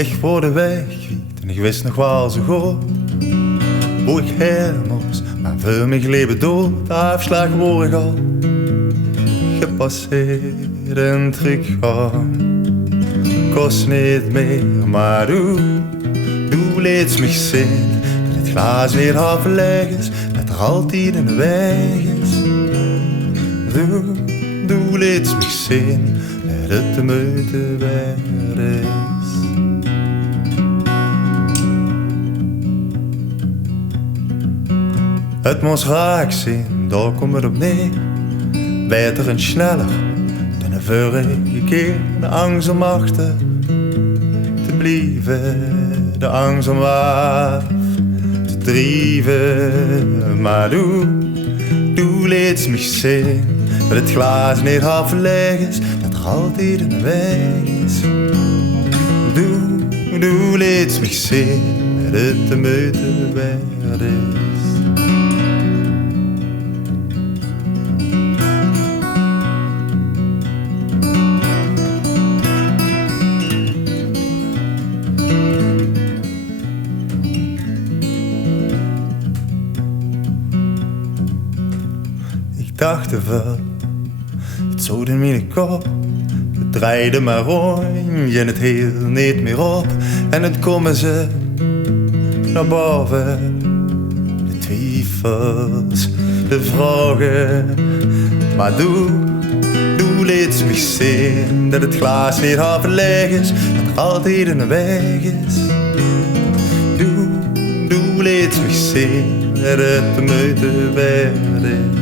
Ik word de weg kwijt en ik wist nog wel zo goed hoe ik heen moest, maar voor mij leven dood. De afslag word ik al gepasseerd en teruggaan. Kost niet meer, maar doe liet me zien dat het glas weer half leeg is, dat er altijd een weg is. Doe liet me zien dat het de moeite waard is. Het moest raak zien, daar komt het op neer. Beter en sneller dan de vorige keer. De angst om achter te blijven, de angst om af te drijven. Maar doe liet me zien dat het glas niet half leeg is, dat er altijd een weg is. Doe liet me zien dat het de moeite waard is. Ik dacht wel, het zo in mijn kop. Het draaide maar rond en het hield niet meer op. En het komen ze naar boven. De twijfels, de vragen. Maar doe liet me zien dat het glas niet half leeg is, dat er altijd een weg is. Doe liet me zien dat het de moeite waard is.